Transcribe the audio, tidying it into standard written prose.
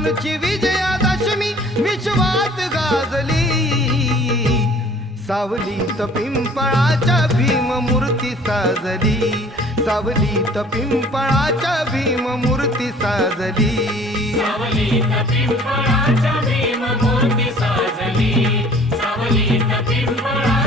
विष्णुची विजयादशमी विश्वात गाजली. सावलीत पिंपळाच्या भीममूर्ती साजली. सावलीत पिंपळाच्या भीममूर्ती साजली. सावलीत पिंपळाच्या भीममूर्ती साजली. सावलीत पिंपळा